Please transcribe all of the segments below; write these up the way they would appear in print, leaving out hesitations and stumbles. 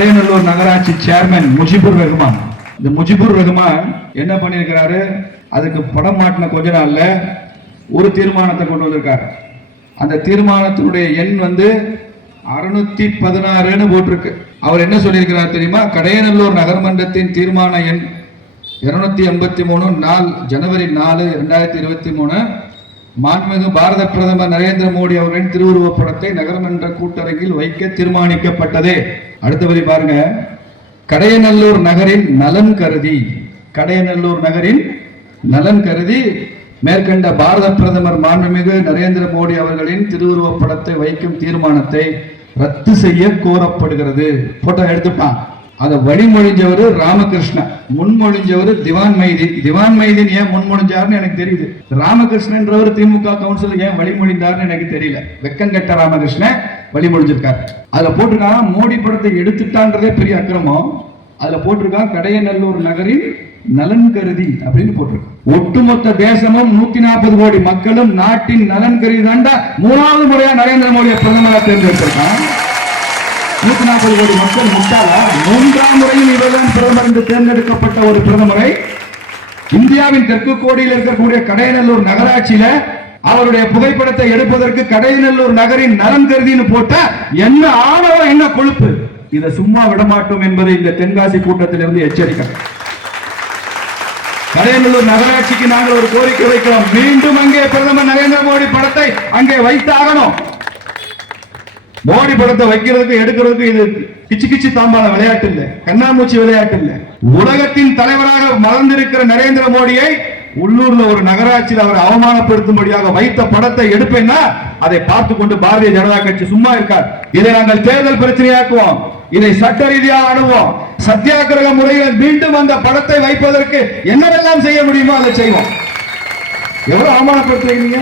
கடையநல்லூர் நகராட்சி சேர்மன் முஜிபுர் ரஹ்மான். இந்த முஜிபுர் ரஹ்மான் என்ன பண்ணியிருக்கிறாரு, அதுக்கு படம் மாட்டின கொஞ்ச நாள்ல ஒரு தீர்மானத்தை கொண்டு வந்திருக்காரு. அந்த தீர்மானத்தினுடைய எண் 616 போட்டிருக்கு. அவர் என்ன சொல்லியிருக்கிறார் தெரியுமா? கடையநல்லூர் நகர்மன்றத்தின் தீர்மான எண் 283 நாள் ஜனவரி 4, 2023 மாண்புமிகு பாரத பிரதமர் நரேந்திர மோடி அவர்களின் திருவுருவப் படத்தை நகர்மன்ற கூட்டரங்கில் வைக்க தீர்மானிக்கப்பட்டது. அடுத்தபடி பாருங்க, கடையநல்லூர் நகரின் நலன் கருதி, கடையநல்லூர் நகரின் நலன் கருதி மேற்கண்ட பாரத பிரதமர் மாண்புமிகு நரேந்திர மோடி அவர்களின் திருவுருவப் படத்தை வைக்கும் தீர்மானத்தை ரத்து செய்ய கோரப்படுகிறது. போட்டோ எடுத்துட்டான். அதை வழிமொழிஞ்சவர் ராமகிருஷ்ணன், முன்மொழிஞ்சவர் திவான் மைதீன். திவான் மைதீன் ஏன் முன்மொழிஞ்சாருன்னு எனக்கு தெரியுது. ராமகிருஷ்ணன்றவர் திமுக கவுன்சில் ஏன் வழிமொழிந்தாருன்னு எனக்கு தெரியல. வெக்கங்கட்ட ராமகிருஷ்ணன் வழிமொழிஞ்சிருக்காரு. அதுல போட்டிருக்கான் மோடி படத்தை எடுத்துட்டான்றதே பெரிய அக்கிரமம். அதுல போட்டிருக்கான் கடையநல்லூர் நகரின் நலன் கருதி அப்படின்னு போட்டிருக்கான். ஒட்டுமொத்த தேசமும் 140 கோடி மக்களும் நாட்டின் நலன் கருதி தாண்டா 3வது முறையா நரேந்திர மோடியை பிரதமராக தேர்ந்தெடுத்திருக்கான். 140 கோடி மக்கள் முட்டாளா? 3ஆம் முறையில் இவர்தான் பிரதமர் என்று தேர்ந்தெடுக்கப்பட்ட ஒரு பிரதமரை இந்தியாவின் தெற்கு கோடியில் இருக்கக்கூடிய கடையநல்லூர் நகராட்சியில அவருடைய புகைப்படத்தை எடுப்பதற்கு கடையநல்லூர் நகரின் நலன் கருதின்னு போட்ட என்ன ஆணவம், என்ன கொழுப்பு! இதை சும்மா விடமாட்டோம் என்பதை இந்த தென்காசி கூட்டத்திலிருந்து எச்சரிக்கிறேன். கடையநல்லூர் நகராட்சிக்கு நாங்கள் ஒரு கோரிக்கை வைக்கிறோம். மீண்டும் அங்கே பிரதமர் நரேந்திர மோடி படத்தை அங்கே வைத்தாகணும். மோடி படத்தை வைக்கிறதுக்கு எடுக்கிறதுக்கு இது கிச்சு கிச்சு தாம்பான விளையாட்டு இல்ல, கண்ணாமூச்சி விளையாட்டு இல்ல. உலகத்தின் தலைவராக மறந்திருக்கிற நரேந்திர மோடியை உள்ளூர்ல ஒரு நகராட்சியில் அவர் அவமானப்படுத்தும்படியாக வைத்த படத்தை எடுப்பேன்னா அதை பார்த்து கொண்டு பாரதிய ஜனதா கட்சி சும்மா இருக்கார். இதை நாங்கள் தேர்தல் பிரச்சனையாக்குவோம், இதை சட்ட ரீதியாக அணுவோம். சத்தியாகிரக முறையில் மீண்டும் அந்த படத்தை வைப்பதற்கு என்னவெல்லாம் செய்ய முடியுமோ அதை செய்வோம். எவ்வளவு அவமானப்படுத்துறீங்க?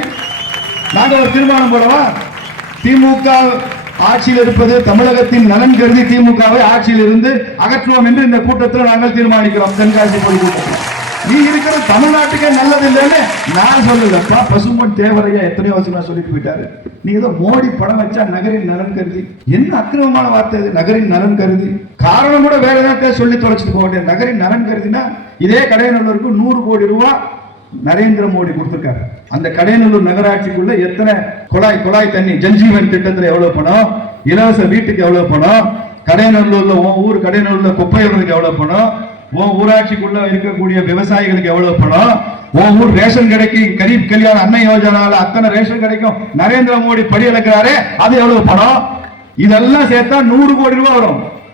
நாங்க ஒரு தீர்மானம் போடவா? திமுக ஆட்சியில் இருப்பது தமிழகத்தின் நலன் கருதி திமுகவை ஆட்சியில் இருந்து அகற்றுவோம் என்று இந்த கூட்டத்தில் நாங்கள் தீர்மானிக்கிறோம். தென்காசி பொதுக்கூட்டத்தில் நீ இருக்கிற தமிழ்நாட்டுக்கே நல்லது இல்லைன்னு நான் சொல்லலப்பா. பசும்பொன் தேவரையா எத்தனையோ வருஷம் சொல்லிட்டு போயிட்டாரு. நீ ஏதோ மோடி படம் வச்சா நகரின் நலன் கருதி, என்ன அக்கிரமமான வார்த்தை இது? நகரின் நலன் கருதி காரணம் கூட வேற ஏதாவது சொல்லி தொலைச்சிட்டு போக வேண்டிய. நகரின் நலன் கருதினா இதே கடையநல்லூருக்கு 100 கோடி ரூபாய் நரேந்திர மோடி கொடுத்திருக்காரு. அந்த கடையநல்லூர் நகராட்சிக்குள்ள எத்தனை குழாய் தண்ணி, ஜல்ஜீவன் திட்டத்தில் எவ்வளவு பணம், இலவச வீட்டுக்கு எவ்வளவு பணம், கடையநல்லூர்ல ஊர் கடையநல்லூர்ல குப்பை எவ்வளவு பணம், ஊராட்சிக்குள்ள இருக்கக்கூடிய விவசாயிகளுக்கு எவ்வளவு பணம், ஊர் ரேஷன் கடைக்கு கரீப் கல்யாண் அன்னை யோஜனால அத்தனை ரேஷன் கிடைக்கும் நரேந்திர மோடி படி இழக்கிறாரு, அது எவ்வளவு பணம்? இதெல்லாம் சேர்த்தா 100 கோடி ரூபாய் வரும்.